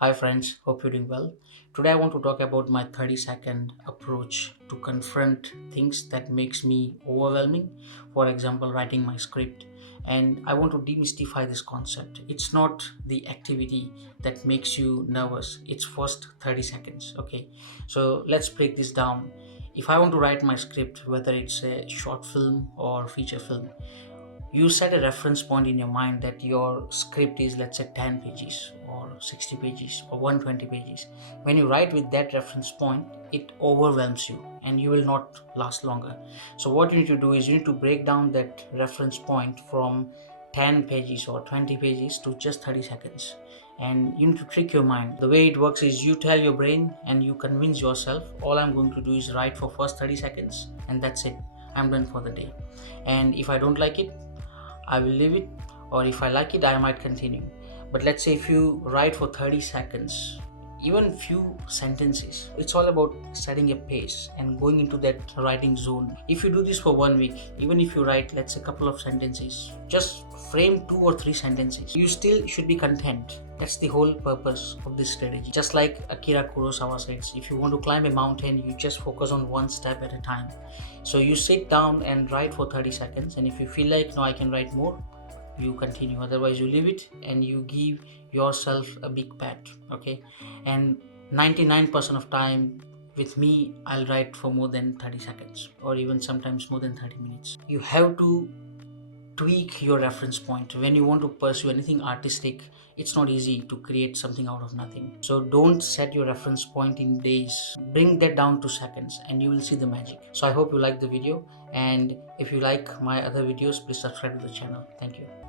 Hi friends, hope you're doing well. Today I want to talk about my 30-second approach to confront things that makes me overwhelming. For example, writing my script. And I want to demystify this concept. It's not the activity that makes you nervous. It's first 30 seconds, okay? So let's break this down. If I want to write my script, whether it's a short film or feature film, you set a reference point in your mind that your script is, let's say, 10 pages or 60 pages or 120 pages. When you write with that reference point, it overwhelms you and you will not last longer. So what you need to do is you need to break down that reference point from 10 pages or 20 pages to just 30 seconds. And you need to trick your mind. The way it works is you tell your brain and you convince yourself, all I'm going to do is write for first 30 seconds and that's it. I'm done for the day. And if I don't like it, I will leave it, or if I like it, I might continue. But let's say if you write for 30 seconds, even few sentences, it's all about setting a pace and going into that writing zone. If you do this for 1 week, even if you write, let's say, a couple of sentences, just frame 2 or 3 sentences, you still should be content. That's the whole purpose of this strategy. Just like Akira Kurosawa says, if you want to climb a mountain, you just focus on one step at a time. So you sit down and write for 30 seconds, and if you feel like, no, I can write more, you continue. Otherwise, you leave it and you give yourself a big pat, okay? And 99% of time with me, I'll write for more than 30 seconds or even sometimes more than 30 minutes. You have to tweak your reference point when you want to pursue anything artistic. It's not easy to create something out of nothing, so don't set your reference point in days, bring that down to seconds and you will see the magic. So I hope you like the video, and if you like my other videos, please subscribe to the channel. Thank you.